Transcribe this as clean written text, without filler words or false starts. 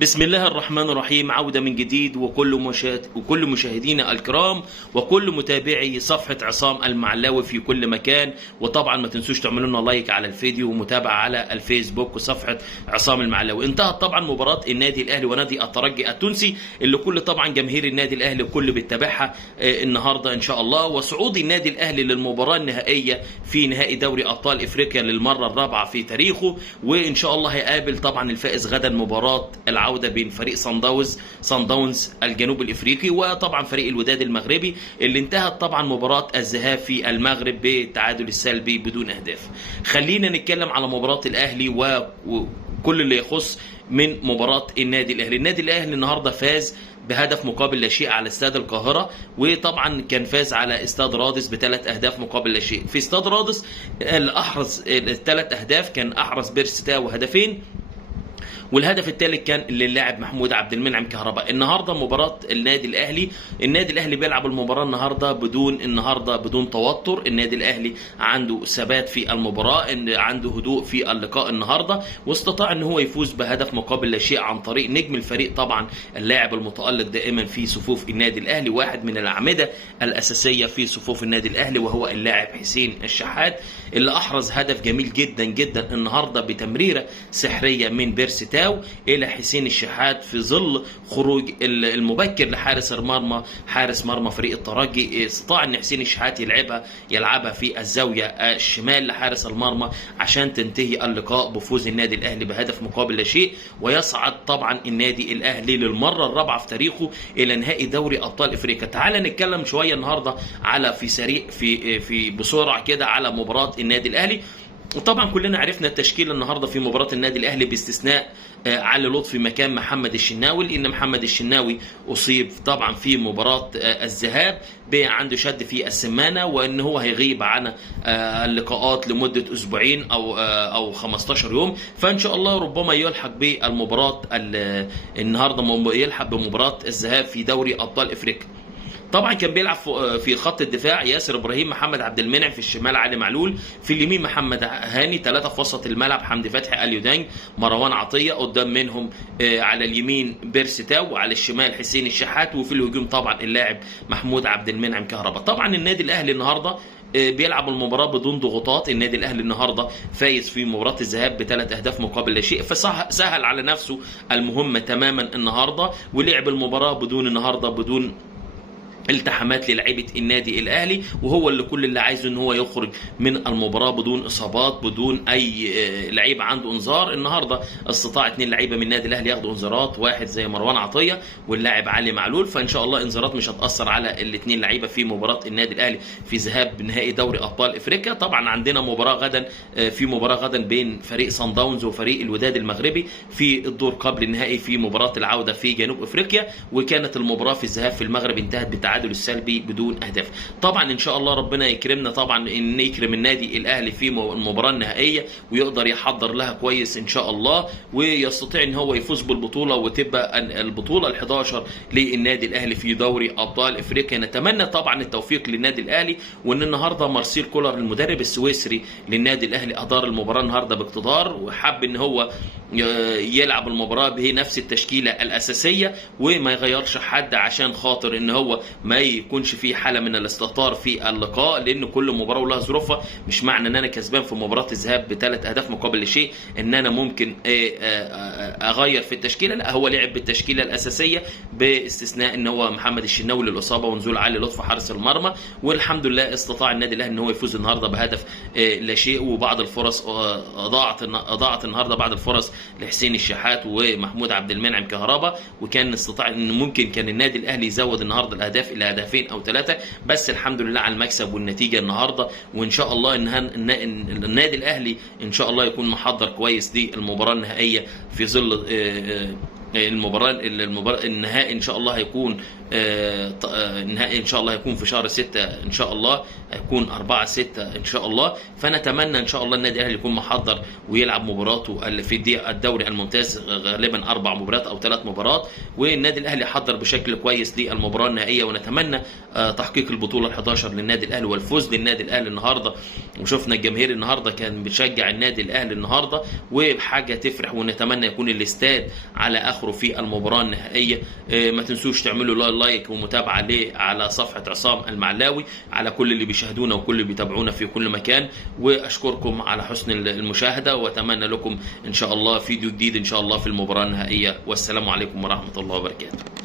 بسم الله الرحمن الرحيم. عودة من جديد وكل مشاهدينا الكرام وكل متابعي صفحة عصام المعلاوي في كل مكان. وطبعا ما تنسوش تعملوا لنا لايك على الفيديو ومتابعة على الفيسبوك وصفحة عصام المعلاوي. انتهت طبعا مباراة النادي الاهلي ونادي الترجي التونسي اللي كل طبعا جماهير النادي الاهلي كل بتتابعها النهارده ان شاء الله، وصعود النادي الاهلي للمباراة النهائية في نهائي دوري ابطال افريقيا للمرة الرابعة في تاريخه، وان شاء الله هيقابل طبعا الفائز غدا مباراة العودة بين فريق صن داونز الجنوب الافريقي وطبعا فريق الوداد المغربي اللي انتهت طبعا مباراة الذهاب في المغرب بالتعادل السلبي بدون اهداف. خلينا نتكلم على مباراة الاهلي وكل اللي يخص من مباراة النادي الاهلي. النادي الاهلي النهارده فاز بهدف مقابل لا شيء على استاد القاهرة، وطبعا كان فاز على استاد رادس بثلاث اهداف مقابل لا شيء. في استاد رادس اللي احرز الثلاث اهداف كان احرز بيرسي تاو هدفين، والهدف الثالث كان للاعب محمود عبد المنعم كهرباء. النهارده مباراه النادي الاهلي بيلعب المباراه النهارده بدون توتر. النادي الاهلي عنده ثبات في المباراه، عنده هدوء في اللقاء النهارده، واستطاع ان هو يفوز بهدف مقابل لا شيء عن طريق نجم الفريق طبعا اللاعب المتالق دائما في صفوف النادي الاهلي، واحد من الاعمده الاساسيه في صفوف النادي الاهلي، وهو اللاعب حسين الشحات اللي احرز هدف جميل جدا جدا النهارده بتمريره سحريه من بيرسي تاو الى حسين الشحات في ظل خروج المبكر لحارس مرمى فريق الترجي. استطاع ان حسين الشحات يلعبها في الزاويه الشمال لحارس المرمى عشان تنتهي اللقاء بفوز النادي الاهلي بهدف مقابل لا شيء، ويصعد طبعا النادي الاهلي للمره الرابعه في تاريخه الى نهائي دوري ابطال افريقيا. تعال نتكلم شويه النهارده على في بسرعه كده على مباراه النادي الاهلي. وطبعا كلنا عرفنا التشكيل النهارده في مباراه النادي الاهلي باستثناء علي لطفي مكان محمد الشناوي، لان محمد الشناوي اصيب طبعا في مباراه الذهاب عنده شد في السمانه، وان هو هيغيب عن اللقاءات لمده اسبوعين او 15 يوم. فان شاء الله ربما يلحق بالمباراه النهارده، يلحق بمباراه الذهاب في دوري ابطال افريقيا. طبعا كان بيلعب في خط الدفاع ياسر ابراهيم، محمد عبد المنعم في الشمال، علي معلول في اليمين، محمد هاني، ثلاثه في وسط الملعب حمدي فتحي، اليو دانج، مروان عطيه، قدام منهم على اليمين بيرسي تاو، وعلى الشمال حسين الشحات، وفي الهجوم طبعا اللاعب محمود عبد المنعم كهرباء. طبعا النادي الاهلي النهارده بيلعب المباراه بدون ضغوطات. النادي الاهلي النهارده فايز في مباراه الذهاب بثلاث اهداف مقابل لا شيء، فسهل على نفسه المهمه تماما النهارده، ولعب المباراه بدون التحامات للعيبه النادي الاهلي، وهو اللي كل اللي عايزه ان هو يخرج من المباراه بدون اصابات، بدون اي لعيب عنده انذار. النهارده استطاع اثنين لعيبه من النادي الاهلي ياخدوا انذارات، واحد زي مروان عطيه واللاعب علي معلول، فان شاء الله انذارات مش هتاثر على الاثنين لعيبه في مباراه النادي الاهلي في ذهاب نهائي دوري ابطال افريقيا. طبعا عندنا مباراه غدا بين فريق صن داونز وفريق الوداد المغربي في الدور قبل النهائي في مباراه العوده في جنوب افريقيا، وكانت المباراه في الذهاب في المغرب انتهت بالتعادل السلبي بدون اهداف. طبعا ان شاء الله ربنا يكرمنا، طبعا ان يكرم النادي الاهلي في المباراه النهائيه ويقدر يحضر لها كويس ان شاء الله، ويستطيع ان هو يفوز بالبطوله وتبقى البطوله ال11 للنادي الاهلي في دوري ابطال افريقيا. نتمنى طبعا التوفيق للنادي الاهلي، وان النهارده مارسيل كولر المدرب السويسري للنادي الاهلي ادار المباراه النهارده باقتدار، وحب ان هو يلعب المباراه بنفس التشكيله الاساسيه وما يغيرش حد عشان خاطر ان هو ما يكونش في حاله من الاستهتار في اللقاء، لان كل مباراه ولها ظروفها. مش معنى ان انا كسبان في مباراه الذهاب بثلاث اهداف مقابل لشيء ان انا ممكن اغير في التشكيله، لا، هو لعب بالتشكيله الاساسيه باستثناء ان هو محمد الشناوي للاصابه ونزول علي لطفي حارس المرمى، والحمد لله استطاع النادي الاهلي ان هو يفوز النهارده بهدف لا شيء. وبعض الفرص اضاعت النهارده بعض الفرص لحسين الشحات ومحمود عبد المنعم كهرباء، وكان استطاع ان ممكن كان النادي الاهلي يزود النهارده الاهداف الى هدفين او ثلاثه، بس الحمد لله على المكسب والنتيجه النهارده. وان شاء الله ان النادي الاهلي ان شاء الله يكون محضر كويس للمباراه النهائيه في ظل المباراه النهائي ان شاء الله هيكون النهائي ان شاء الله هيكون في شهر 6 ان شاء الله، هيكون 4/6 ان شاء الله. فنتمنى ان شاء الله النادي الاهلي يكون محضر ويلعب مباراته في الدوري الممتاز، غالبا 4 مباريات او 3 مباريات، والنادي الاهلي يحضر بشكل كويس للمباراه النهائيه. ونتمنى تحقيق البطوله ال11 للنادي الاهلي والفوز للنادي الاهلي النهارده. وشفنا الجماهير النهارده كان بتشجع النادي الاهلي النهارده، وبحاجه تفرح. ونتمنى يكون الاستاد على اخره في المباراه النهائيه. ما تنسوش تعملوا لايك ومتابعه على صفحه عصام المعلاوي، على كل اللي بيشاهدونا وكل اللي بيتابعونا في كل مكان. واشكركم على حسن المشاهده، واتمنى لكم ان شاء الله فيديو جديد ان شاء الله في المباراه النهائيه. والسلام عليكم ورحمه الله وبركاته.